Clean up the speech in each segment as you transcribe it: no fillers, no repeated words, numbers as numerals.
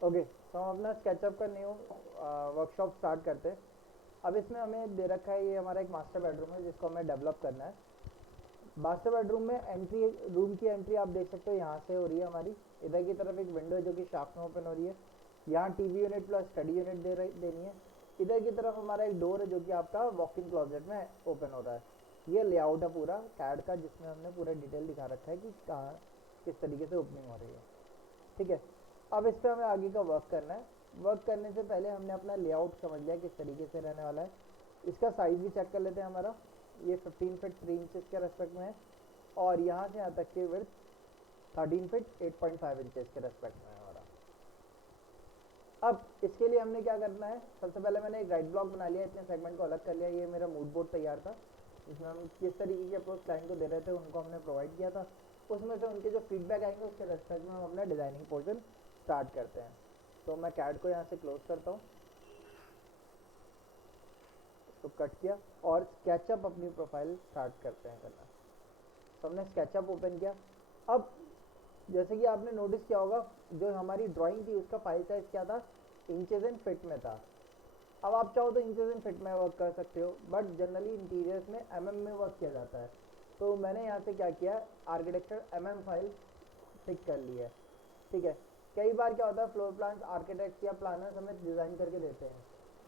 Okay, तो हम अपना स्केचअप का न्यू वर्कशॉप स्टार्ट करते हैं। अब इसमें हमें दे रखा है, ये हमारा एक मास्टर बेडरूम है जिसको हमें डेवलप करना है। मास्टर बेडरूम में एंट्री, रूम की एंट्री आप देख सकते हो यहाँ से हो रही है हमारी। इधर की तरफ एक विंडो है जो कि शाफ्ट में ओपन हो रही है। यहाँ TV unit plus study unit देनी है। इधर की तरफ हमारा एक डोर है जो कि आपका वॉक इन क्लोजेट में ओपन हो रहा है। ये लेआउट है पूरा कैड का, जिसमें हमने पूरा डिटेल दिखा रखा है कि कहाँ किस तरीके से ओपनिंग हो रही है। ठीक है, अब इस पर हमें आगे का वर्क करना है। वर्क करने से पहले हमने अपना लेआउट समझ लिया किस तरीके से रहने वाला है। इसका साइज़ भी चेक कर लेते हैं। हमारा ये 15 फीट 3 इंचज़ के रेस्पेक्ट में है, और यहाँ से यहाँ तक की विड्थ 13 फीट 8.5 इंचज़ के रेस्पेक्ट में है हमारा। अब इसके लिए हमने क्या करना है, सबसे पहले मैंने एक राइट ब्लॉक बना लिया, इतने सेगमेंट को अलग कर लिया। ये मेरा मूड बोर्ड तैयार था, जिसमें हम किस तरीके की अप्रोच क्लाइंट को दे रहे थे उनको हमने प्रोवाइड किया था। उसमें से उनके जो फीडबैक आएंगे उसके रेस्पेक्ट में हम अपना डिज़ाइनिंग पोर्शन स्टार्ट करते हैं। तो मैं कैड को यहाँ से क्लोज करता हूँ, तो कट किया और स्केचअप अपनी प्रोफाइल स्टार्ट करते हैं करना। तो हमने स्केचअप ओपन किया। अब जैसे कि आपने नोटिस किया होगा, जो हमारी ड्राइंग थी उसका फाइल साइज क्या था, इंचेस एंड फिट में था। अब आप चाहो तो इंचेस एंड फिट में वर्क कर सकते हो, बट जनरली इंटीरियर्स में एमएम में वर्क किया जाता है। तो मैंने यहाँ से क्या किया, आर्किटेक्चर एमएम फाइल टिक कर ली है। ठीक है, कई बार क्या होता है, फ्लोर प्लान्स आर्किटेक्ट या प्लानर्स हमें डिज़ाइन करके देते हैं।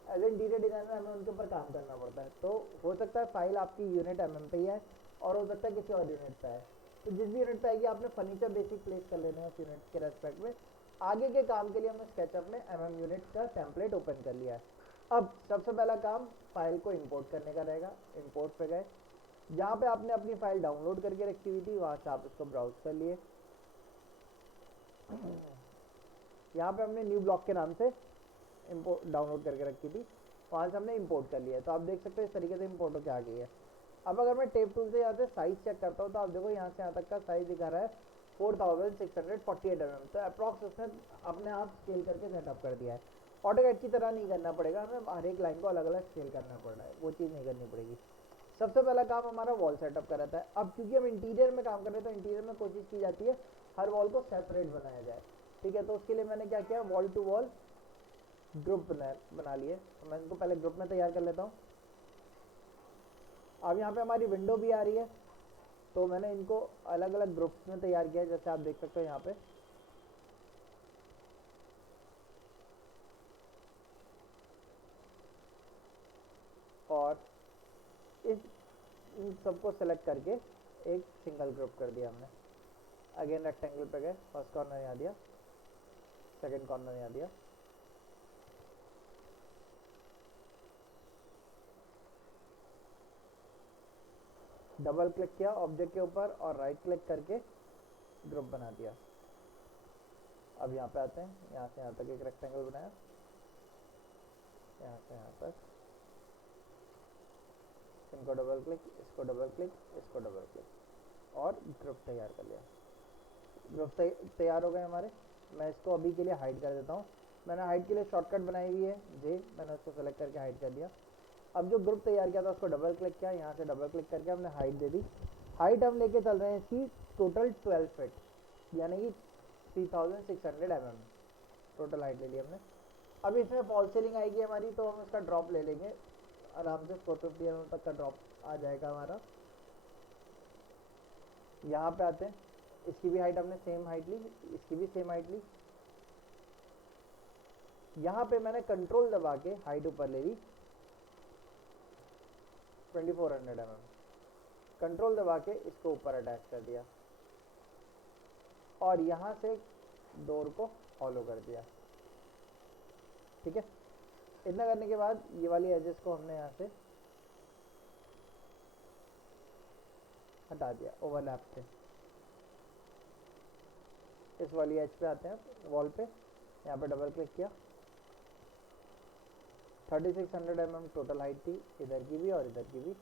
एज ए इंटीरियर डिज़ाइनर हमें उनके ऊपर काम करना पड़ता है। तो हो सकता है फाइल आपकी यूनिट एमएम पे ही है, और हो सकता है किसी और यूनिट पे है। तो जिस भी यूनिट पे आएगी आपने फर्नीचर बेसिक प्लेस कर लेना है उस यूनिट के रेस्पेक्ट में। आगे के काम के लिए हमने स्केचअप में एमएम यूनिट का टेम्पलेट ओपन कर लिया है। अब सबसे पहला काम फाइल को इंपोर्ट करने का रहेगा। इंपोर्ट पे गए, जहाँ पे आपने अपनी फाइल डाउनलोड करके रखी हुई थी वहाँ से आप इसको ब्राउज कर लिए। यहाँ पे हमने न्यू ब्लॉक के नाम से इंपोर्ट डाउनलोड करके रखी थी, वहाँ से हमने इंपोर्ट कर लिया है। तो आप देख सकते हो इस तरीके से इंपोर्ट होकर आ गई है। अब अगर मैं टेप टूल से यहाँ से साइज़ चेक करता हूँ, तो आप देखो यहाँ से यहाँ तक का साइज़ दिखा रहा है 4648 mm। तो अप्रॉक्स उसने अपने आप स्केल करके सेटअप कर दिया है। ऑटोकैड की तरह नहीं करना पड़ेगा, हमें हर एक लाइन को अलग अलग स्केल करना पड़ रहा है, वो चीज़ नहीं करनी पड़ेगी। सबसे पहला काम हमारा वॉल सेटअप का रहता है। अब क्योंकि हम इंटीरियर में काम कर रहे हैं, तो इंटीरियर में कोशिश की जाती है हर वॉल को सेपरेट बनाया जाए। ठीक है, तो उसके लिए मैंने क्या किया, वॉल टू वॉल ग्रुप बना लिए। तो मैं इनको पहले ग्रुप में तैयार कर लेता हूँ। अब यहाँ पे हमारी विंडो भी आ रही है, तो मैंने इनको अलग अलग ग्रुप्स में तैयार किया है, जैसे आप देख सकते हो यहाँ पे। और इस इन सबको सेलेक्ट करके एक सिंगल ग्रुप कर दिया हमने। अगेन रेक्टेंगल पे गए, फर्स्ट कॉर्नर यहाँ दिया, सेकंड कॉर्नर यहाँ दिया। डबल क्लिक किया ऑब्जेक्ट के ऊपर और राइट क्लिक करके ग्रुप बना दिया। अब यहाँ पे आते हैं, यहाँ से यहाँ तक एक रेक्टेंगल बनाया, यहाँ से यहाँ तक। इनको डबल क्लिक, इसको डबल क्लिक, इसको डबल क्लिक, और ग्रुप तैयार कर लिया। ग्रुप तैयार हो गए हमारे। मैं इसको अभी के लिए हाइड कर देता हूँ। मैंने हाइड के लिए शॉर्टकट बनाई हुई है जे, मैंने उसको सेलेक्ट करके हाइड कर दिया। अब जो ग्रुप तैयार किया था उसको डबल क्लिक किया, यहाँ से डबल क्लिक करके हमने हाइट दे दी। हाइट हम लेके चल रहे हैं इसकी टोटल 12 फीट, यानी कि 3600 mm टोटल हाइट ले ली हमने। अब इसमें फॉल सीलिंग आएगी हमारी, तो हम इसका ड्रॉप ले लेंगे आराम से। 450 mm तक का ड्रॉप आ जाएगा हमारा। यहाँ पे आते हैं, इसकी भी हाइट हमने सेम हाइट ली, इसकी भी सेम हाइट ली। यहाँ पे मैंने कंट्रोल दबा के हाइट ऊपर ले ली 2400 mm। कंट्रोल दबा के इसको ऊपर अटैच कर दिया, और यहाँ से डोर को फॉलो कर दिया। ठीक है, इतना करने के बाद ये वाली एजेस को हमने यहाँ से हटा दिया ओवरलैप से। इस वाली एज पे आते हैं वॉल पे, यहाँ पे डबल क्लिक किया। 3600 mm टोटल हाइट थी, इधर की भी और इधर की भी।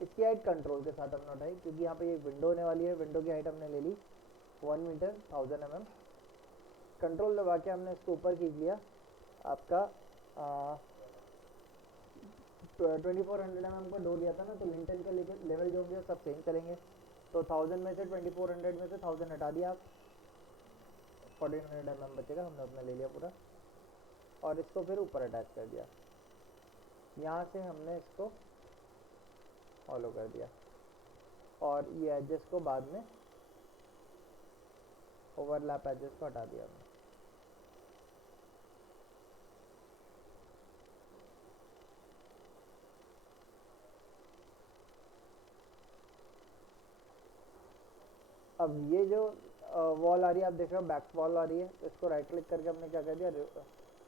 इसकी हाइट कंट्रोल के साथ हमने उठाई, क्योंकि यहाँ पे ये विंडो होने वाली है। विंडो की हाइट हमने ले ली 1 मीटर 1000 mm। कंट्रोल दबा के हमने इसको ऊपर खींच लिया आपका 2400 mm का डोर लिया था ना, तो लिंटल के लेवल जो होंगे सब सेम चलेंगे। तो 1000 में से 2400 में से 1000 हटा दिया आप, 1400 mm बचेगा, हमने उतना ले लिया पूरा। और इसको फिर ऊपर अटैच कर दिया, यहाँ से हमने इसको फॉलो कर दिया, और ये एजेस को बाद में ओवरलैप एजेस को हटा दिया हमने। अब ये जो वॉल आ रही है, आप देख रहे हो बैक वॉल आ रही है, तो इसको राइट क्लिक करके हमने क्या कर दिया,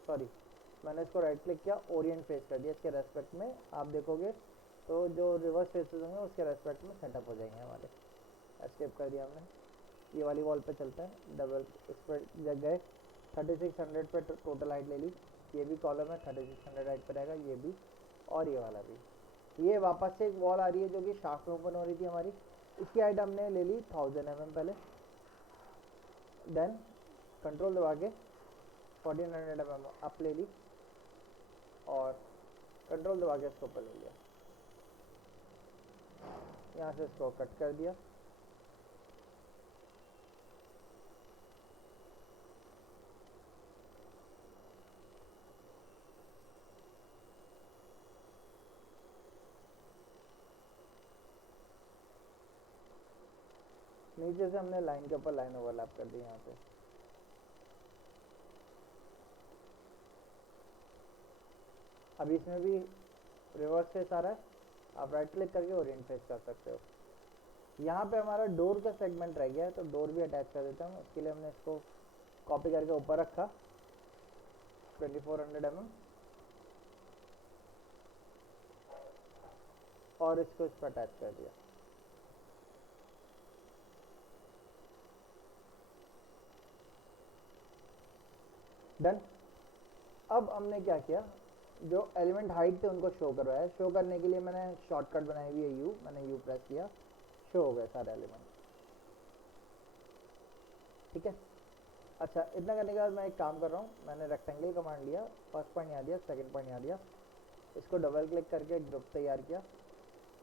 सॉरी मैंने इसको राइट क्लिक किया, ओरिएंट फेस कर दिया। इसके रेस्पेक्ट में आप देखोगे तो जो रिवर्स फेसेस होंगे उसके रेस्पेक्ट में सेटअप हो जाएंगे हमारे। एस्केप कर दिया हमने, ये वाली वॉल पे चलते हैं, डबल इस पर जग गए, 3600 पे टोटल हाइट ले ली, ये भी कॉलम है 3600 हाइट पे रहेगा, ये भी और ये वाला भी। ये वापस से एक वॉल आ रही है जो कि शाफ्ट में ओपन हो रही थी हमारी, इसकी हाइट हमने ले ली 1000 mm पहले, देन कंट्रोल दबा के 1400 mm अप ले ली, और कंट्रोल दबा के इसको ऊपर ले लिया, यहाँ से इसको कट कर दिया। नीचे से हमने लाइन के ऊपर लाइन ओवरलैप कर दी यहाँ पे। अभी इसमें भी रिवर्स फेस आ रहा है, आप राइट क्लिक करके ओरिएंट फेस कर सकते हो। यहाँ पे हमारा डोर का सेगमेंट रह गया है, तो डोर भी अटैच कर देता हूँ। उसके लिए हमने इसको कॉपी करके ऊपर रखा 2400 mm, और इसको इस पर अटैच कर दिया। डन। अब हमने क्या किया, जो एलिमेंट हाइट थे उनको शो करवाया। शो करने के लिए मैंने शॉर्टकट बनाई हुई है यू, मैंने यू प्रेस किया, शो हो गए सारे एलिमेंट। ठीक है, अच्छा इतना करने के बाद मैं एक काम कर रहा हूँ, मैंने रेक्टेंगल कमांड लिया, फर्स्ट पॉइंट यहाँ दिया, सेकंड पॉइंट यहाँ दिया, इसको डबल क्लिक करके ग्रुप तैयार किया,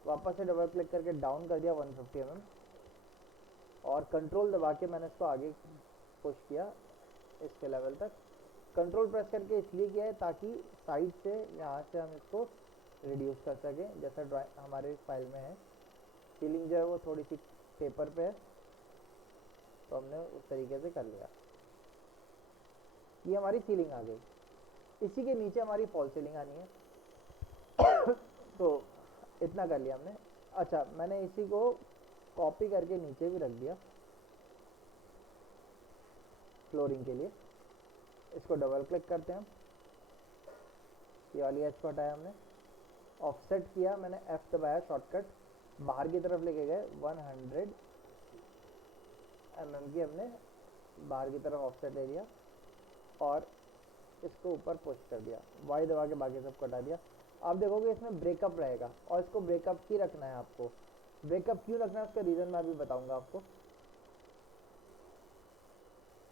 वापस से डबल क्लिक करके डाउन कर दिया 150 mm, और कंट्रोल दबा के मैंने इसको आगे पुश किया इसके लेवल तक। कंट्रोल प्रेस करके इसलिए किया है ताकि साइड से यहाँ से हम इसको रिड्यूस कर सकें, जैसा ड्राइंग हमारे फाइल में है। सीलिंग जो है वो थोड़ी सी पेपर पे है, तो हमने उस तरीके से कर लिया। ये हमारी सीलिंग आ गई, इसी के नीचे हमारी फॉल सीलिंग आनी है। तो इतना कर लिया हमने। अच्छा मैंने इसी को कॉपी करके नीचे भी रख दिया फ्लोरिंग के लिए। इसको डबल क्लिक करते हैं हम, ये वाली एज को हटाया हमने, ऑफसेट किया, मैंने F दबाया शॉर्टकट, बाहर की तरफ लेके गए 100 mm की हमने बाहर की तरफ ऑफसेट ले लिया, और इसको ऊपर पुश कर दिया, Y दबा के बाकी सबको हटा दिया। आप देखोगे इसमें ब्रेकअप रहेगा, और इसको ब्रेकअप ही रखना है आपको। ब्रेकअप क्यों रखना है उसका रीज़न मैं अभी बताऊंगा आपको।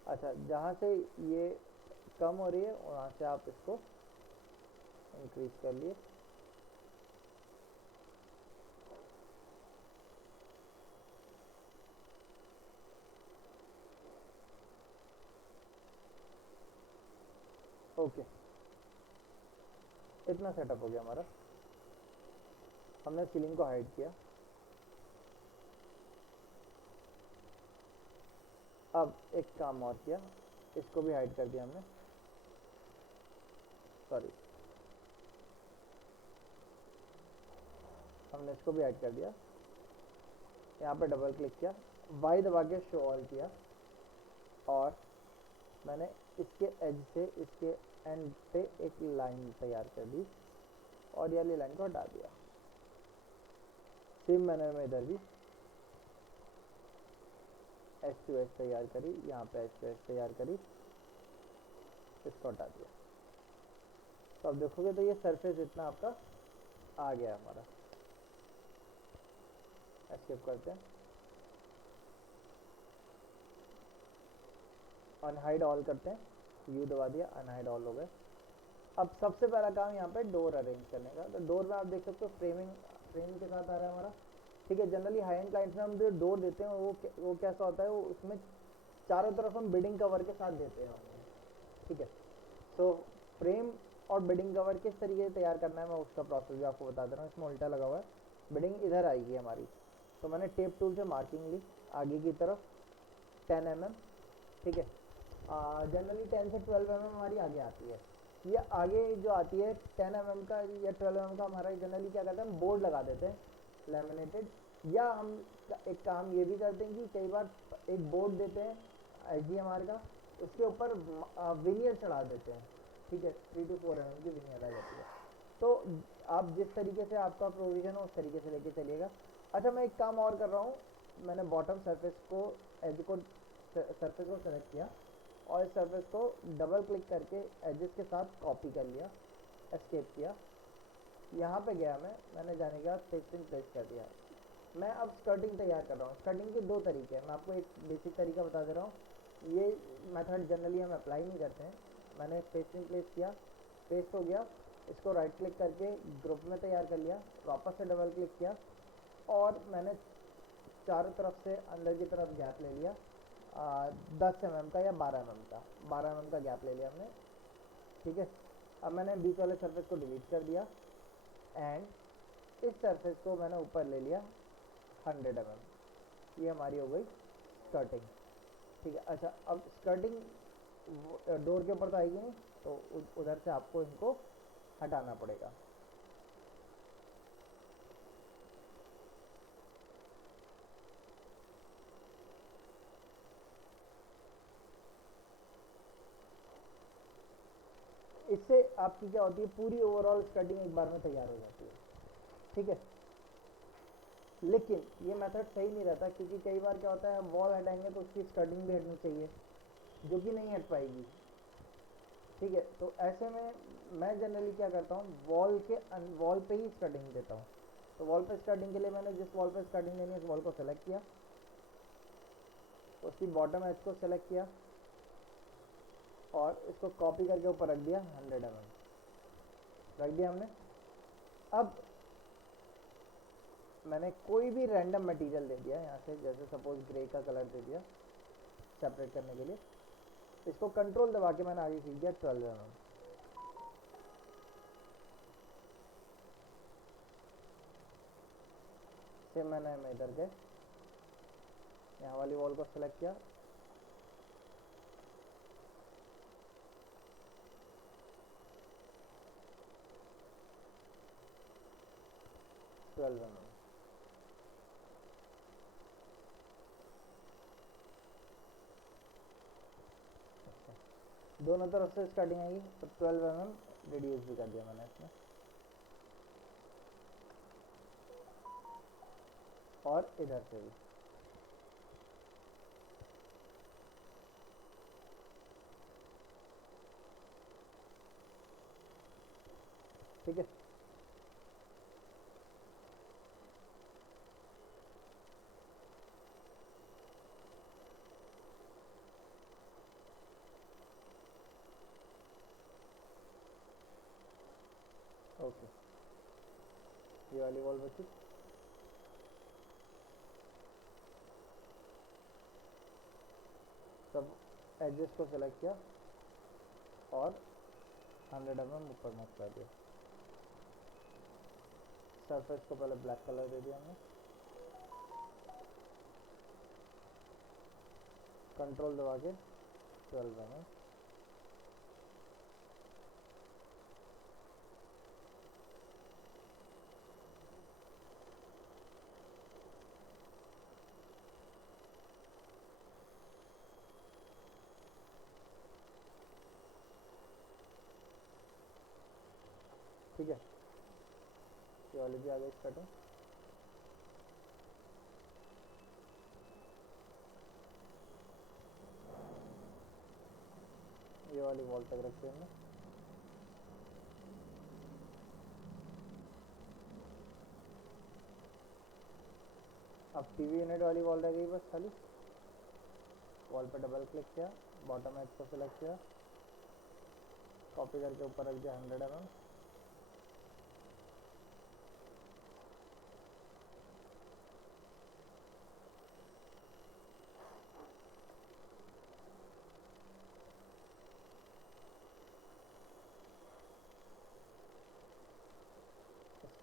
अच्छा जहाँ से ये कम हो रही है वहाँ से आप इसको इंक्रीज कर लिए। ओके, इतना सेटअप हो गया हमारा। हमने सीलिंग को हाइड किया। अब एक काम और किया, इसको भी हाइड कर दिया हमने, सॉरी हमने इसको भी हाइड कर दिया। यहाँ पे डबल क्लिक किया, Y दबा के शो ऑल किया, और मैंने इसके एज से इसके एंड पे एक लाइन तैयार कर दी, और ये वाली लाइन को हटा दिया। सेम मैनर में इधर भी एच टू एच तैयार करी, यहाँ पे एच टू एच तैयार करी, इसको हटा दिया। तो अब देखोगे तो ये सरफेस इतना आपका आ गया हमारा। एस्केप करते हैं, अनहाइड ऑल करते हैं, यू दबा दिया, अनहाइड ऑल हो गए। अब सबसे पहला काम यहाँ पे डोर अरेंज करने का। तो डोर में आप देख सकते हो फ्रेमिंग के साथ आ रहा है हमारा। ठीक है, जनरली हाई एंड क्लाइंट्स में हम जो डोर देते हैं वो कैसा होता है, वो उसमें चारों तरफ हम बिडिंग कवर के साथ देते हैं, ठीक है। तो फ्रेम और बिडिंग कवर किस तरीके से तैयार करना है मैं उसका प्रोसेस भी आपको बता दे रहा हूँ। इसमें उल्टा लगा हुआ है, बिडिंग इधर आएगी हमारी, तो मैंने टेप टूल से मार्किंग ली आगे की तरफ 10 mm, ठीक है। जनरली 10 से 12 mm हमारी आगे आती है। ये आगे जो आती है 10 mm का या 12 mm का, हमारा जनरली क्या करते हैं हम बोर्ड लगा देते हैं लेमिनेटेड, या हम एक काम ये भी करते हैं कि कई बार एक बोर्ड देते हैं HDMR का, उसके ऊपर विनियर चढ़ा देते हैं, ठीक है। 3 to 4 mm की विनियर आ जाती है। तो आप जिस तरीके से आपका प्रोविज़न हो उस तरीके से लेके चलिएगा। अच्छा, मैं एक काम और कर रहा हूँ, मैंने बॉटम सरफेस को एज को सरफेस को सेलेक्ट किया और इस सरफेस को डबल क्लिक करके एजेस के साथ कॉपी कर लिया, एस्केप किया, यहाँ पे गया मैंने जाने के बाद पेस्टिंग प्लेस कर दिया। मैं अब स्कर्टिंग तैयार कर रहा हूँ। स्कर्टिंग के दो तरीके हैं, मैं आपको एक बेसिक तरीका बता दे रहा हूँ। ये मेथड जनरली हम अप्लाई नहीं करते हैं। मैंने पेस्टिंग प्लेस किया, पेस्ट हो गया, इसको राइट क्लिक करके ग्रुप में तैयार कर लिया, वापस से डबल क्लिक किया और मैंने चारों तरफ से अंदर की तरफ गैप ले लिया 10 mm का या 12 mm का, 12 mm का गैप ले लिया हमने, ठीक है। अब मैंने बीच वाले सरफेस को डिलीट कर दिया एंड इस सरफेस को मैंने ऊपर ले लिया 100 mm। ये हमारी हो गई स्कर्टिंग, ठीक है। अच्छा, अब स्कर्टिंग डोर के ऊपर तो आएगी नहीं, तो उधर से आपको इनको हटाना पड़ेगा। इससे आपकी क्या होती है, पूरी ओवरऑल स्कर्टिंग एक बार में तैयार हो जाती है, ठीक है। लेकिन ये मेथड सही नहीं रहता, क्योंकि कई बार क्या होता है हम वॉल हटाएंगे तो उसकी स्कर्टिंग भी हटनी चाहिए, जो कि नहीं हट पाएगी, ठीक है। तो ऐसे में मैं जनरली क्या करता हूँ, वॉल पे ही स्कर्टिंग देता हूँ। तो वॉल पे स्कर्टिंग के लिए मैंने जिस वॉल पे स्कर्टिंग देनी है उस वॉल को सेलेक्ट किया, उसकी बॉटम एज को सेलेक्ट किया और इसको कॉपी करके ऊपर रख दिया 100 mm, रख दिया हमने। अब मैंने कोई भी रैंडम मटेरियल दे दिया यहाँ से, जैसे सपोज ग्रे का कलर दे दिया सेपरेट करने के लिए। इसको कंट्रोल दबा के मैंने आगे खींच दिया 12 mm। सेम मैंने मैं इधर गए, यहाँ वाली वॉल को सेलेक्ट किया, दोनों तरफ से स्टार्टिंग आएगी, तो 12 mm रिड्यूस भी कर दिया मैंने इसमें, और इधर से भी, ठीक है। ओके, ये वाली वॉल बची। सब एजेस को सेलेक्ट किया और 100 mm ऊपर मूव कर दिया। सरफेस को पहले ब्लैक कलर दे दिया हमने, कंट्रोल दबा के 12 mm, ठीक है। ये वाली भी आ गई कटिंग। ये वाली वॉल तक रखते हैं। अब टीवी यूनिट वाली वॉल रह गई बस खाली। वॉल पे डबल क्लिक किया, बॉटम एज को सिलेक्ट किया, कॉपी करके ऊपर रख दिया 100 mm,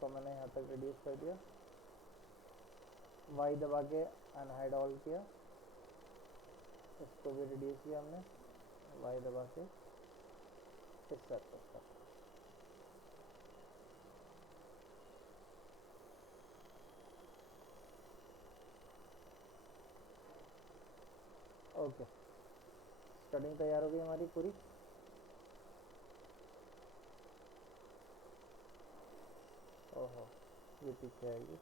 इसको मैंने यहाँ तक रिड्यूस कर दिया, वाई दबा के अनहाइड ऑल किया, इसको भी रिड्यूस किया हमने वाई दबा के इस सरफेस पर। ओके, कटिंग तैयार हो गई हमारी पूरी। ओहो, ये पीछे आएगी।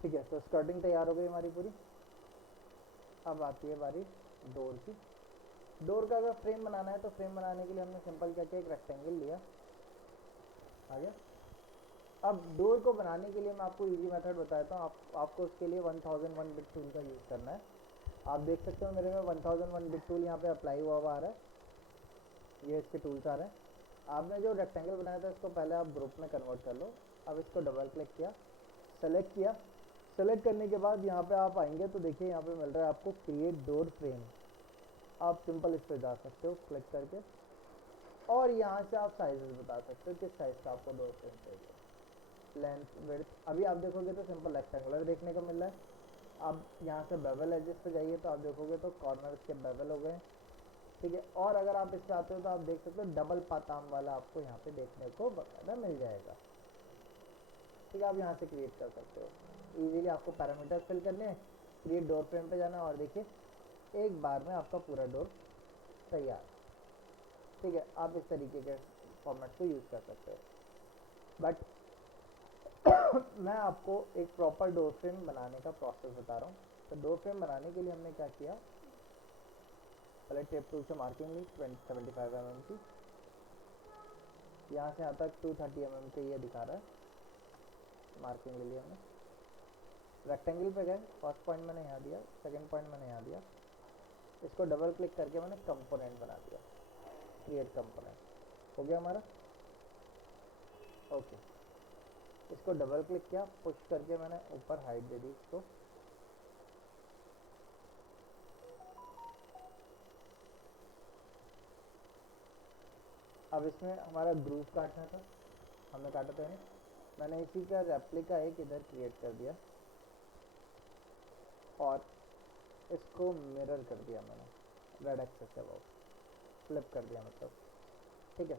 ठीक है, तो स्कर्टिंग तैयार हो गई हमारी पूरी। अब आती है बारी डोर की। डोर का अगर फ्रेम बनाना है तो फ्रेम बनाने के लिए हमने सिंपल क्या किया, एक रेक्टेंगल लिया। आ गया। अब डोर को बनाने के लिए मैं आपको इजी मेथड बताता हूँ। आपको उसके लिए 1001 बिट टूल का यूज़ करना है। आप देख सकते हो मेरे में 1001 बिट टूल यहाँ पे अप्लाई हुआ आ रहा है, ये इसके टूल्स आ रहे हैं। आपने जो रेक्टेंगल बनाया था इसको पहले आप ग्रुप में कन्वर्ट कर लो। अब इसको डबल क्लिक किया, सेलेक्ट किया। सेलेक्ट करने के बाद यहाँ पे आप आएंगे तो देखिए यहाँ पे मिल रहा है आपको क्रिएट डोर फ्रेम। आप सिंपल इस पर जा सकते हो क्लिक करके, और यहाँ से आप साइजेस बता सकते हो किस साइज़ का आपको डोर फ्रेम चाहिए, लेंथ विड्थ। अभी आप देखोगे तो सिंपल रेक्टेंगुलर देखने को मिल रहा है। अब यहाँ से बेवल एजेस पे जाइए तो आप देखोगे तो कॉर्नर के बेवल हो गए। ठीक है, और अगर आप इस पे आते हो तो आप देख सकते हो डबल पाताम वाला आपको यहाँ पे देखने को बकायदा मिल जाएगा। ठीक है, आप यहाँ से क्रिएट कर सकते हो इजीली। आपको पैरामीटर्स फिल करने हैं, क्रिएट डोर फ्रेम पे जाना, और देखिए एक बार में आपका पूरा डोर तैयार। ठीक है, आप इस तरीके के फॉर्मेट को यूज़ कर सकते हो। बट मैं आपको एक प्रॉपर डोर फ्रेम बनाने का प्रोसेस बता रहा हूँ। तो डोर फ्रेम बनाने के लिए हमने क्या किया, पहले टेप टूल से मार्किंग ली 75 mm की। यहाँ से यहाँ तक 230 mm के ये दिखा रहा है, मार्किंग ले लिया हमने। रेक्टेंगल पे गए, फर्स्ट पॉइंट मैंने यहाँ दिया, सेकंड पॉइंट मैंने यहाँ दिया। इसको डबल क्लिक करके मैंने कंपोनेंट बना दिया, क्रिएट कंपोनेंट हो गया हमारा। ओके, इसको डबल क्लिक किया, पुश करके मैंने ऊपर हाइट दे दी इसको। अब इसमें हमारा ग्रूव काटना था, हमने काटा था नहीं, मैंने इसी का रेप्लिका एक इधर क्रिएट कर दिया और इसको मिरर कर दिया मैंने, रेड एक्सेस से वो फ्लिप कर दिया मतलब। ठीक है,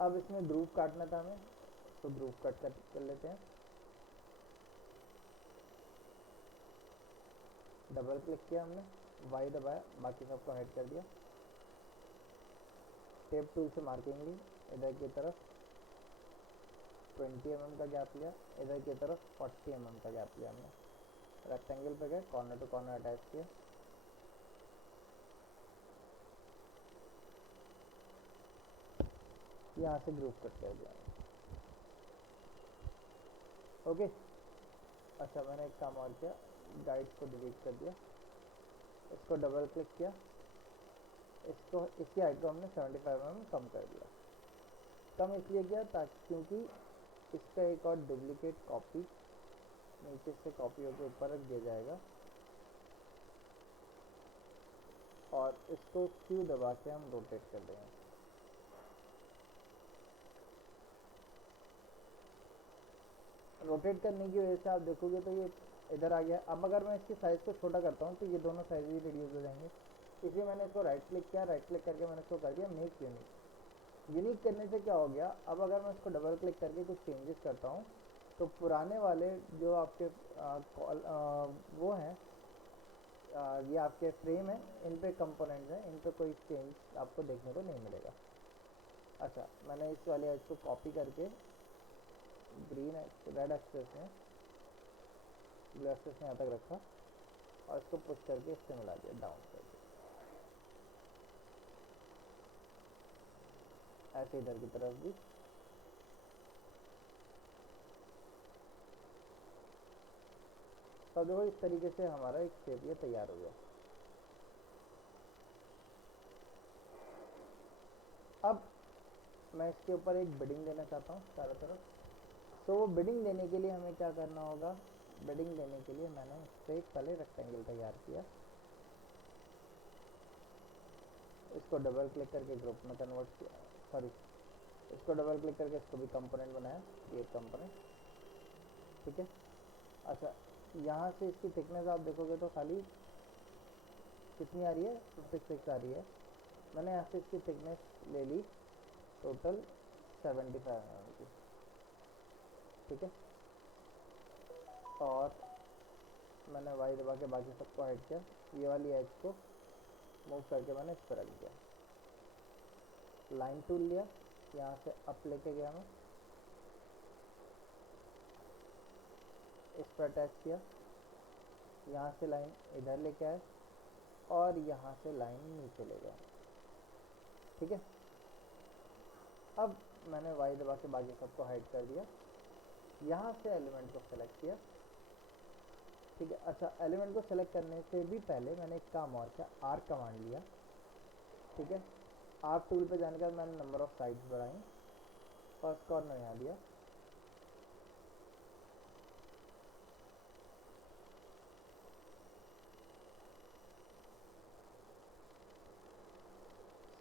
अब इसमें ग्रूव काटना था हमें, तो ग्रूव कट कर लेते हैं। डबल क्लिक किया हमने, वाई दबाया, बाकी सबको हाइड कर दिया। टेप टूल से मार्किंग ली, इधर की तरफ 20 mm का गैप लिया, इधर की तरफ 40 mm का गैप लिया हमने। रेक्टेंगल पे गए, कॉर्नर टू कॉर्नर अटैच किया। यहाँ से ग्रुप कट कर दिया। ओके, अच्छा मैंने एक काम और किया, गाइड्स को डिलीट कर दिया। इसको डबल क्लिक किया, इसको इसकी हाइट को हमने 75 mm कम कर दिया। कम इसलिए किया ताकि क्योंकि इसका एक और डुप्लीकेट कॉपी नीचे से कॉपी होकर ऊपर रख दिया जाएगा, और इसको Q दबा के हम रोटेट कर देंगे। रोटेट करने की वजह से आप देखोगे तो ये इधर आ गया। अब अगर मैं इसकी साइज़ को छोटा करता हूँ तो ये दोनों साइज ही रिड्यूस हो जाएंगे, इसलिए मैंने इसको राइट क्लिक किया, राइट क्लिक करके मैंने इसको कर दिया मेक यूनिक। यूनिक करने से क्या हो गया, अब अगर मैं इसको डबल क्लिक करके कुछ चेंजेस करता हूँ तो पुराने वाले जो आपके वो हैं, ये आपके फ्रेम है, इन पे कंपोनेंट्स हैं, इन पे कोई चेंज आपको देखने को नहीं मिलेगा। अच्छा, मैंने इस वाले एज को कॉपी करके ग्रीन रेड एक्सेस में ब्लू एक्सेस में यहाँ तक रखा, और इसको पुश करके इससे मिला दिया डाउन करके, ऐसे इधर की तरफ भी। तो देखो इस तरीके से हमारा एक शेप ये तैयार हो गया। अब मैं इसके ऊपर एक बिडिंग देना चाहता हूँ चारों तरफ। तो वो बिडिंग देने के लिए हमें क्या करना होगा, बिडिंग देने के लिए मैंने इस पर एक पहले रेक्टेंगल तैयार किया, इसको डबल क्लिक करके ग्रुप में कन्वर्ट किया, सॉरी इसको डबल क्लिक करके इसको भी कंपोनेंट बनाया, ये कंपोनेंट, ठीक है। अच्छा, यहाँ से इसकी थिकनेस आप देखोगे तो खाली कितनी आ रही है, 56 आ रही है। मैंने यहाँ से इसकी थिकनेस ले ली टोटल 75 mm की, ठीक है। और मैंने वाई दबा के बाकी सबको हाइड किया, ये वाली एज को मूव करके मैंने इस पर रख दिया। लाइन टूल लिया, यहाँ से अप लेके गया मैं, इस पर अटैच किया, यहाँ से लाइन इधर लेके आए और यहाँ से लाइन नीचे ले गया, ठीक है। अब मैंने वाई दबा के बाकी सबको हाइड कर दिया, यहाँ से एलिमेंट को सेलेक्ट किया, ठीक है। अच्छा, एलिमेंट को सेलेक्ट करने से भी पहले मैंने एक काम और किया, आर्क कमांड लिया, ठीक है। आर्क टूल पे जाने के बाद मैंने नंबर ऑफ साइड्स बढ़ाई, फर्स्ट कॉर्नर यहाँ दिया,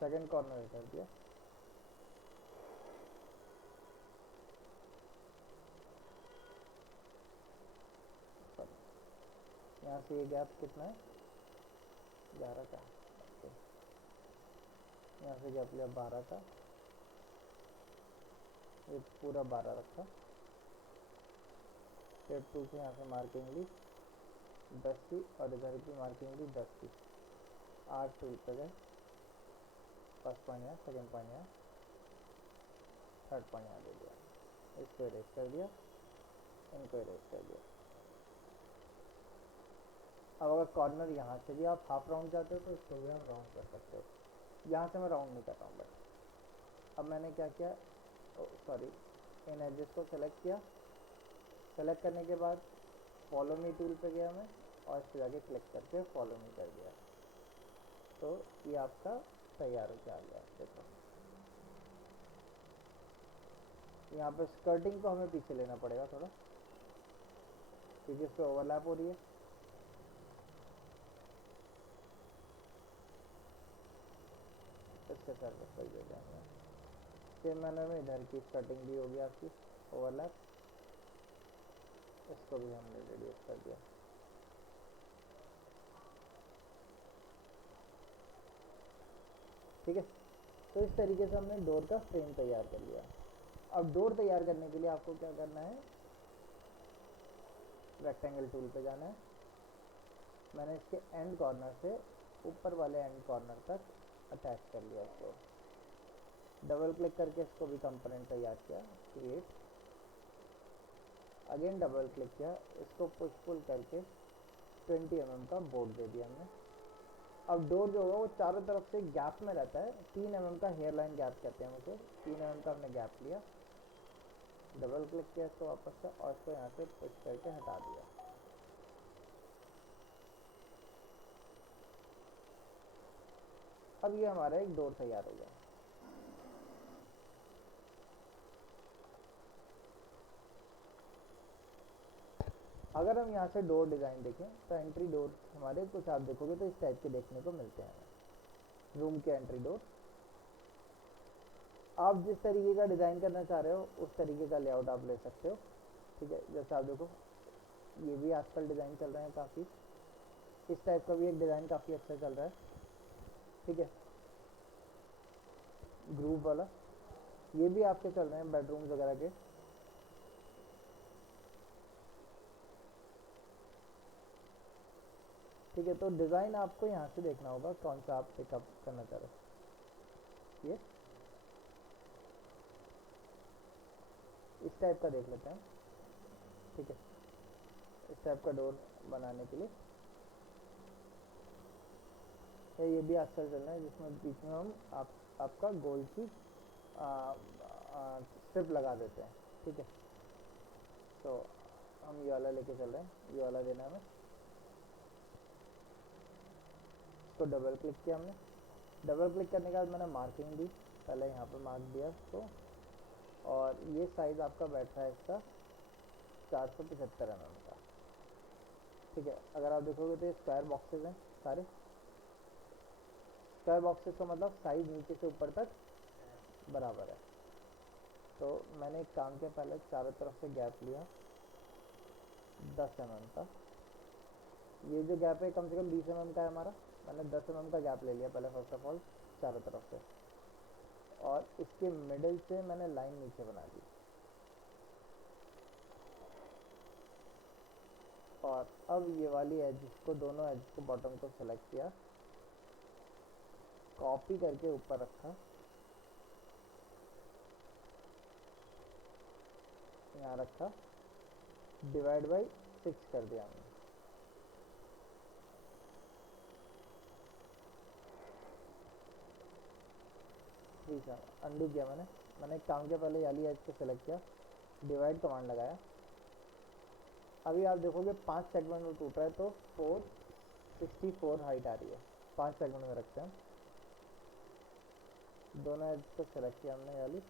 सेकंड कॉर्नर इधर दिया, यहाँ से ये गैप कितना है, 11 का, ओके। यहाँ से गैप लिया 12 का, ये पूरा 12 रखा। स्टेप 2 से यहाँ से मार्किंग ली 10 की और इधर की मार्किंग ली 10 की। आर्क टूल पे गए, फर्स्ट पॉइंट यहाँ, सेकेंड पॉइंट यहाँ, थर्ड पॉइंट यहाँ दे दिया, इसको इरेज कर दिया, इनको इरेज कर दिया। अब अगर कॉर्नर यहाँ से भी आप हाफ राउंड चाहते हो तो इसको भी आप राउंड कर सकते हो, यहाँ से मैं राउंड नहीं कर रहा हूँ। बट अब मैंने क्या किया, सॉरी, इन एजेस को सेलेक्ट किया, सेलेक्ट करने के बाद फॉलो मी टूल पे गया मैं और इस पर जाके क्लिक करके फॉलो मी कर दिया, तो ये आपका तैयार हो के आ गया। देखो यहाँ पे स्कर्टिंग को हमें पीछे लेना पड़ेगा थोड़ा, क्योंकि इस पर ओवरलैप हो रही है। इसके सर्विस कर दे जाएंगे, सेम मैनर में इधर की स्कर्टिंग भी होगी आपकी ओवरलैप, इसको भी हमने रिड्यूस कर दिया। ठीक है, तो इस तरीके से हमने डोर का फ्रेम तैयार कर लिया। अब डोर तैयार करने के लिए आपको क्या करना है, रेक्टेंगल टूल पे जाना है। मैंने इसके एंड कॉर्नर से ऊपर वाले एंड कॉर्नर तक अटैच कर लिया इसको, डबल क्लिक करके इसको भी कंपोनेंट तैयार किया, क्रिएट, अगेन डबल क्लिक किया, इसको पुश पुल करके 20 mm का बोर्ड दे दिया हमने। अब डोर जो होगा वो चारों तरफ से गैप में रहता है, 3 mm का हेयर लाइन गैप कहते हैं उसे, 3 mm का हमने गैप लिया, डबल क्लिक किया इसको वापस से और इसको यहाँ से पुश करके हटा दिया। अब ये हमारा एक डोर तैयार हो गया। अगर हम यहाँ से डोर डिज़ाइन देखें तो एंट्री डोर हमारे कुछ आप देखोगे तो इस टाइप के देखने को मिलते हैं। रूम के एंट्री डोर आप जिस तरीके का डिज़ाइन करना चाह रहे हो उस तरीके का लेआउट आप ले सकते हो, ठीक है। जैसे आप देखो ये भी आजकल डिज़ाइन चल रहे हैं काफ़ी, इस टाइप का भी एक डिज़ाइन काफ़ी अच्छा चल रहा है, ठीक है, ग्रूव वाला, ये भी आपके चल रहे हैं बेडरूम्स वगैरह के। ठीक है, तो डिज़ाइन आपको यहाँ से देखना होगा कौन सा आप पिकअप करना चाह रहे हो। ये इस टाइप का देख लेते हैं, ठीक है, इस टाइप का डोर बनाने के लिए ये भी आजकल चल रहा है, जिसमें बीच में हम आपका गोल्ड की स्ट्रिप लगा देते हैं, ठीक है। तो हम ये वाला लेके चल रहे हैं, ये वाला देना है हमें। इसको डबल क्लिक किया हमने, डबल क्लिक करने के बाद मैंने मार्किंग दी, पहले यहाँ पर मार्क दिया इसको, और ये साइज़ आपका बैठ रहा है इसका 475 mm का, ठीक है। अगर आप देखोगे तो ये स्क्वायर बॉक्सेस हैं सारे, स्क्वायर बॉक्सेस का मतलब साइज नीचे से ऊपर तक बराबर है। तो मैंने एक काम किया, पहले चारों तरफ से गैप लिया 10 mm का। ये जो गैप है कम से कम 20 mm का है हमारा। मैंने 10 mm का गैप ले लिया पहले फर्स्ट ऑफ ऑल चारों तरफ से, और इसके मिडिल से मैंने लाइन नीचे बना दी। और अब ये वाली एज को, दोनों एज को, बॉटम को सेलेक्ट किया, कॉपी करके ऊपर रखा, यहाँ रखा, डिवाइड बाई 6 कर दिया हमने। ठीक है, अंडू किया मैंने एक काम किया, पहले वाली एज को सेलेक्ट किया, डिवाइड कमांड लगाया। अभी आप देखोगे 5 सेगमेंट में टूट रहा है, तो 464 हाइट आ रही है। 5 सेगमेंट में रखते हैं। दोनों एज को सेलेक्ट किया हमने, वाली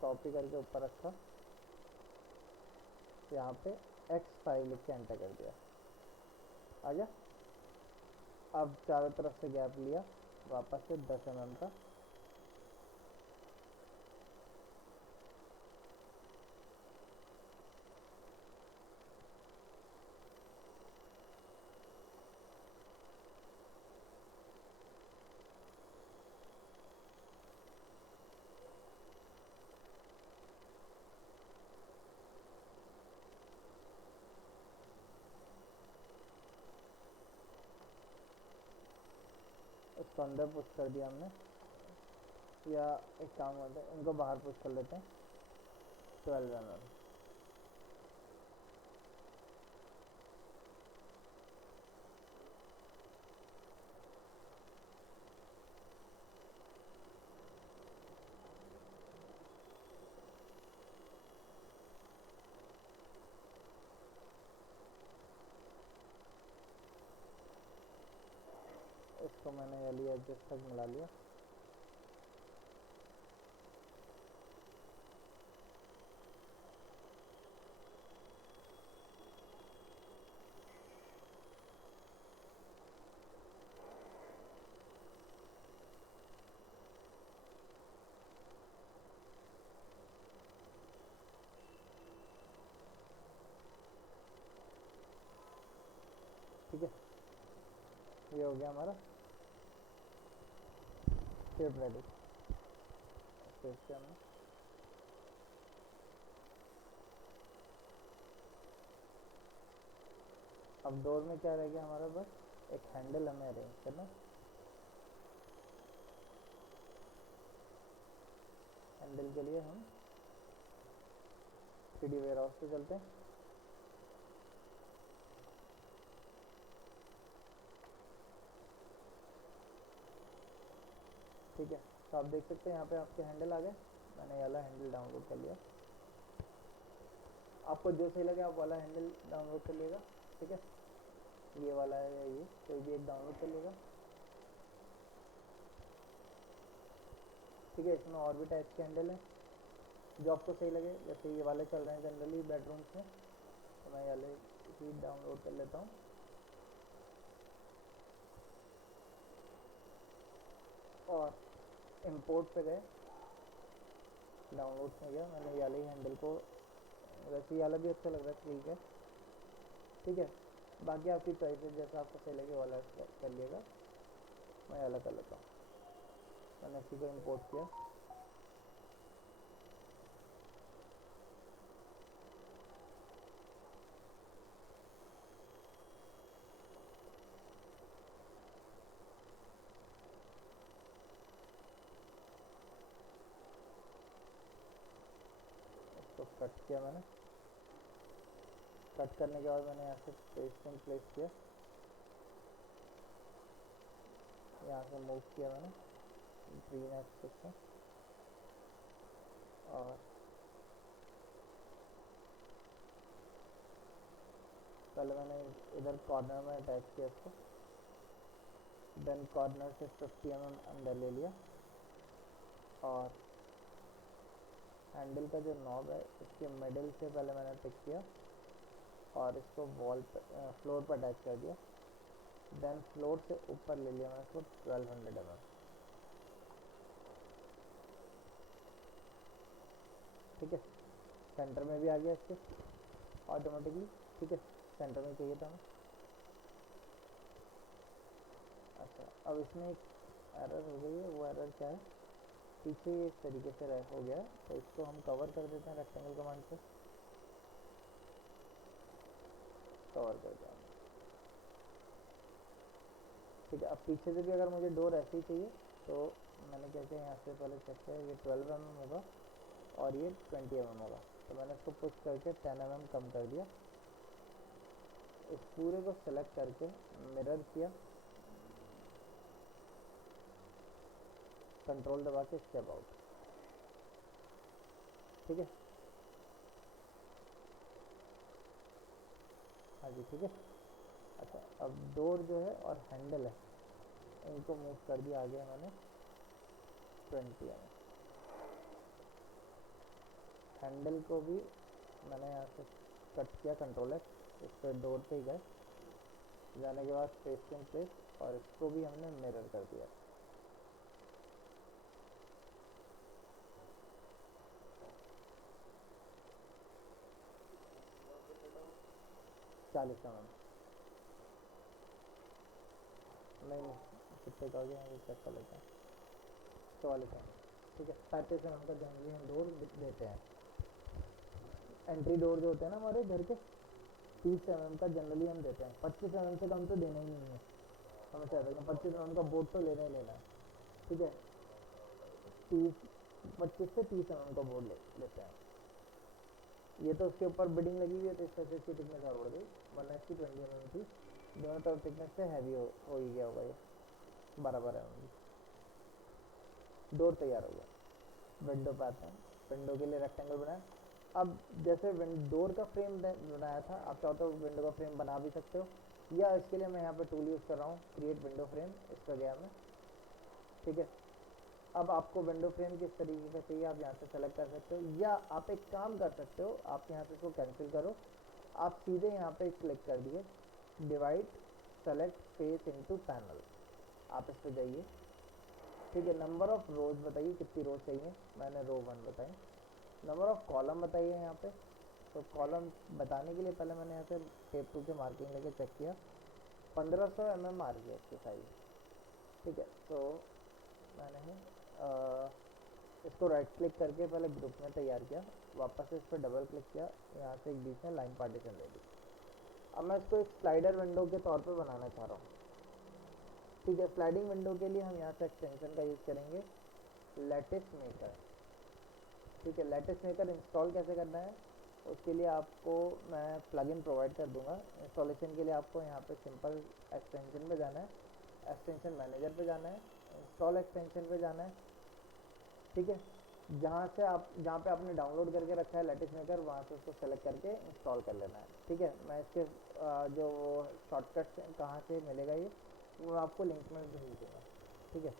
कॉपी करके ऊपर रखा, यहाँ पे x5 लिख के एंटर कर दिया, आ गया। अब चारों तरफ से गैप लिया वापस से 10 mm का, उसको अंदर पुश कर दिया हमने। या एक काम करते हैं, इनको बाहर पुश कर लेते हैं 12 mm। इसको मैंने ये लिया, एडजस्ट तक मिला लिया। ठीक है, ये हो गया हमारा शेप रेडी। शेप से हमने अब डोर में क्या रह गया हमारा, बस एक हैंडल हमें अरेंज करना। हैंडल के लिए हम 3D वेयरहाउस पे चलते हैं। ठीक है, तो आप देख सकते हैं यहाँ पे आपके हैंडल आ गए। मैंने ये वाला हैंडल डाउनलोड कर लिया। आपको जो सही लगे आप वाला हैंडल डाउनलोड कर लिएगा। ठीक है, ये वाला है या ये कोई भी एक डाउनलोड कर लेगा। ठीक है, इसमें और भी टाइप के हैंडल हैं जो आपको सही लगे। जैसे ये वाले चल रहे हैं जनरली बेडरूम्स में, तो मैं ये वाले ही डाउनलोड कर लेता हूँ। और इंपोर्ट पे गए, डाउनलोड में गया, मैंने ये वाले ही हैंडल को, वैसे ये वाला भी अच्छा लग रहा है, ठीक है। ठीक है, बाकी आपकी चॉइस है, जैसा आपको सही लगे वाला कर लिएगा। मैं वाला कर लेता हूँ। मैंने इसी को इंपोर्ट किया। इसको कट किया मैंने। कट करने के बाद मैंने यहाँ से पेस्टिंग प्लेस किया, यहाँ से मूव किया मैंने ग्रीन एक्सेस में, और पहले मैंने इधर कॉर्नर में अटैच किया इसको। देन कॉर्नर से 50 mm अंदर ले लिया, और हैंडल का जो नॉब है इसके मिडिल से पहले मैंने पिक किया और इसको वॉल पे, फ्लोर पर अटैच कर दिया। देन फ्लोर से ऊपर ले लिया मैंने इसको 1200 mm। ठीक है, सेंटर में भी आ गया इसके ऑटोमेटिकली। ठीक है, सेंटर में चाहिए था हमें। अच्छा, अब इसमें एक एरर हो गई है, वो एरर क्या है, पीछे ये इस तरीके से हो गया है, तो इसको हम कवर कर देते हैं रेक्टेंगल कमांड से। कवर कर दिया। ठीक है, अब पीछे से भी अगर मुझे डोर ऐसे ही चाहिए तो मैंने क्या किया, यहाँ से पहले चेक किया, ये 12 mm होगा और ये 20 mm होगा, तो मैंने इसको पुश करके 10 mm कम कर दिया। इस पूरे को सेलेक्ट करके मिरर किया, कंट्रोल दबा के स्टेप आउट। ठीक है, हाँ जी ठीक है। अच्छा, अब डोर जो है और हैंडल है इनको मूव कर दिया आगे मैंने 20 mm। हैंडल को भी मैंने यहाँ से कट किया, कंट्रोल है, इस पर डोर पे ही गए, जाने के बाद पेस्ट इन प्लेस, और इसको भी हमने मिरर कर दिया। 40 mm नहीं, कितने का हो गया ये चेक कर लेते हैं। 44 mm। ठीक है, 35 mm का जनरली हम डोर देते हैं। एंट्री डोर जो होते हैं ना हमारे घर के, 30 mm का जनरली हम देते हैं। 25 mm से कम तो देना ही नहीं है, हमें चाहते हैं 25 mm का बोर्ड तो लेना ही लेना है। ठीक है, 25 से 30 mm का बोर्ड लेते हैं। ये तो उसके ऊपर बिडिंग लगी हुई है तो इस तरह से इसकी थिकनेस और बढ़ गई, वरना इसकी 20 mm थी, दोनों तरफ थिकनेस से हैवी हो ही गया होगा ये 12 mm। डोर तैयार हो गया। विंडो पे आते हैं, विंडो के लिए रेक्टेंगल बनाया। अब जैसे डोर का फ्रेम बनाया था, आप चाहो तो विंडो का फ्रेम बना भी सकते हो, या इसके लिए मैं यहाँ पे टूल यूज़ कर रहा हूँ, क्रिएट विंडो फ्रेम, इस पर गया मैं। ठीक है, अब आपको विंडो फ्रेम किस तरीके का चाहिए आप यहाँ से सेलेक्ट कर सकते हो, या आप एक काम कर सकते हो, आप यहाँ से इसको कैंसिल करो, आप सीधे यहाँ पे क्लिक कर दिए, divide select face into panel, आप इस पर जाइए। ठीक है, नंबर ऑफ रोज बताइए कितनी रोज चाहिए, मैंने रो 1 बताई। नंबर ऑफ कॉलम बताइए यहाँ पे, तो कॉलम बताने के लिए पहले मैंने यहाँ से टेप टू के मार्किंग लेके चेक किया, 1500 mm आ रही है इसकी साइज। ठीक है, तो मैंने इसको राइट क्लिक करके पहले ग्रुप में तैयार किया, वापस से इस पर डबल क्लिक किया, यहाँ से एक बीच में लाइन पार्टीशन दे दी। अब मैं इसको एक स्लाइडर विंडो के तौर पे बनाना चाह रहा हूँ। ठीक है, स्लाइडिंग विंडो के लिए हम यहाँ से एक्सटेंशन का यूज़ करेंगे लैटिस मेकर। ठीक है, लैटिस मेकर इंस्टॉल कैसे करना है उसके लिए आपको मैं प्लगइन प्रोवाइड कर दूंगा। इंस्टॉलेशन के लिए आपको यहाँ पे सिंपल एक्सटेंशन पे जाना है, एक्सटेंशन मैनेजर पे जाना है, इंस्टॉल एक्सटेंशन पे जाना है। ठीक है, जहाँ पे आपने डाउनलोड करके रखा है लैटिस मेकर, वहाँ से उसको सेलेक्ट करके इंस्टॉल कर लेना है। ठीक है, मैं इसके जो शॉर्टकट कहाँ से मिलेगा ये वो आपको लिंक में भेज दूँगा। ठीक है,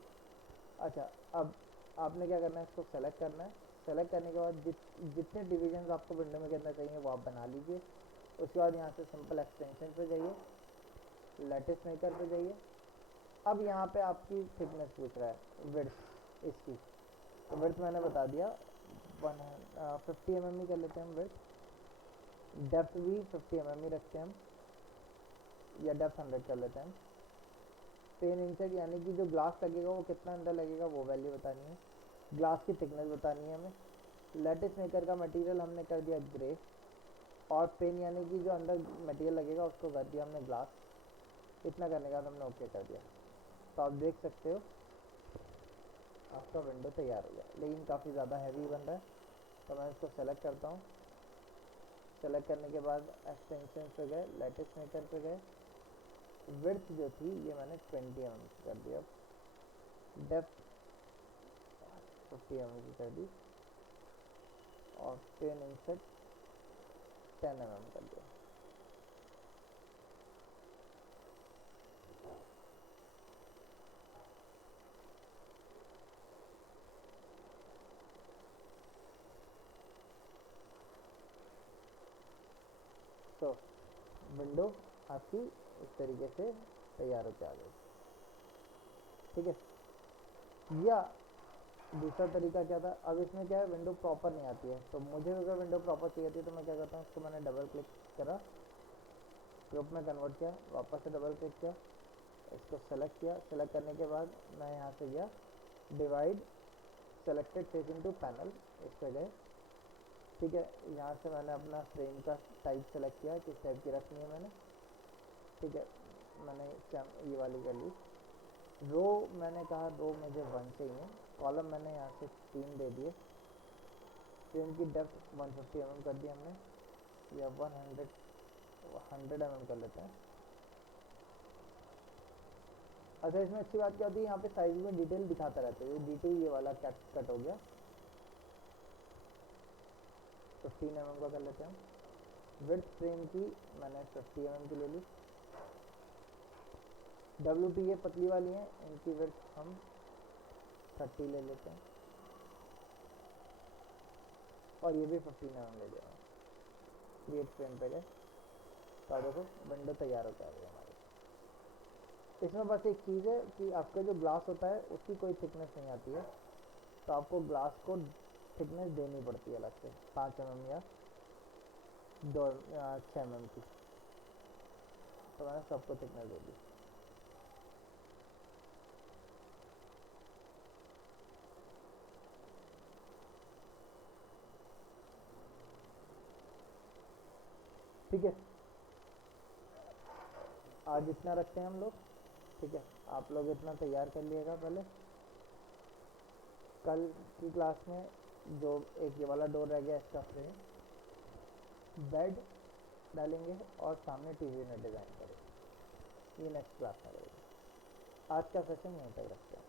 अच्छा, अब आपने क्या करना है, इसको सेलेक्ट करना है। सेलेक्ट करने के बाद जितने डिवीजन आपको विंडो में करना चाहिए वो आप बना लीजिए। उसके बाद यहाँ से सिंपल एक्सटेंशन पे जाइए, लैटिस मेकर पे जाइए। अब यहाँ पे आपकी थिकनेस पूछ रहा है, विड्थ इसकी, तो विड्थ मैंने बता दिया 50 mm ही कर लेते हैं हम विड्थ। डेप्थ भी 50 mm ही रखते हैं हम, या डेप्थ 100 कर लेते हैं हम। पेन इंचेक यानी कि जो ग्लास लगेगा वो कितना अंदर लगेगा वो वैल्यू बतानी है, ग्लास की थिकनेस बतानी है हमें। लैटिस मेकर का मटेरियल हमने कर दिया ग्रे, और पेन यानी कि जो अंदर मटेरियल लगेगा उसको कर दिया हमने ग्लास। इतना करने के बाद हमने ओके कर दिया, तो आप देख सकते हो आपका विंडो तैयार हो गया, लेकिन काफ़ी ज़्यादा हैवी बन रहा है। तो मैं इसको सेलेक्ट करता हूँ, सेलेक्ट करने के बाद एक्सटेंशन पे गए, लैटिस मेकर पे गए, विड्थ जो थी ये मैंने 20 mm कर दिया, डेप्थ 50 mm की कर दी, और पेन इंसेट 10 mm कर दिया। तो विंडो आपकी इस तरीके से तैयार होके आ गई। ठीक है, या दूसरा तरीका क्या था, अब इसमें क्या है, विंडो प्रॉपर नहीं आती है, तो मुझे अगर विंडो प्रॉपर चाहिए थी तो मैं क्या करता हूँ, उसको मैंने डबल क्लिक करा, ग्रुप में कन्वर्ट किया, वापस से डबल क्लिक किया, इसको सेलेक्ट किया, सेलेक्ट करने के बाद मैं यहाँ से गया divide selected face into panel, इस पे गए। ठीक है, यहाँ से मैंने अपना फ्रेम का टाइप सेलेक्ट किया, किस टाइप की रखनी है मैंने। ठीक है, मैंने ये वाली कर ली। रो मैंने कहा रो मुझे 1 चाहिए, कॉलम मैंने यहाँ से 3 दे दिए। फ्रेम की डेप्थ 150 mm कर दी हमने, या 100 mm कर लेते हैं। अच्छा, इसमें अच्छी बात क्या होती है, यहाँ पे साइज में डिटेल दिखाता रहता है, ये D2 ये वाला कट हो गया, 15 mm का कर लेते हैं हम। विड्थ फ्रेम की मैंने 50 mm की ले ली। WP ये पतली वाली है, इनकी विड्थ हम 30 ले लेते हैं, और ये भी 15 mm ले लेंगे। क्रिएट फ्रेम पे गए, तो देखो विंडो तैयार हो गया है हमारी। इसमें बस एक चीज़ है कि आपका जो ग्लास होता है उसकी कोई थिकनेस नहीं आती है, तो आपको ग्लास को थिकनेस देनी पड़ती है अलग से, 5 mm या 6 mm की, तो मैंने सबको थिकनेस दे दी। ठीक है, आज इतना रखते हैं हम लोग। ठीक है, आप लोग इतना तैयार कर लिएगा पहले, कल की क्लास में जो एक ये वाला डोर रह गया इसका फ्रेम, बेड डालेंगे और सामने टीवी में डिज़ाइन करेंगे, ये नेक्स्ट क्लास में रहेगा। आज का सेशन यहीं तक रखते हैं।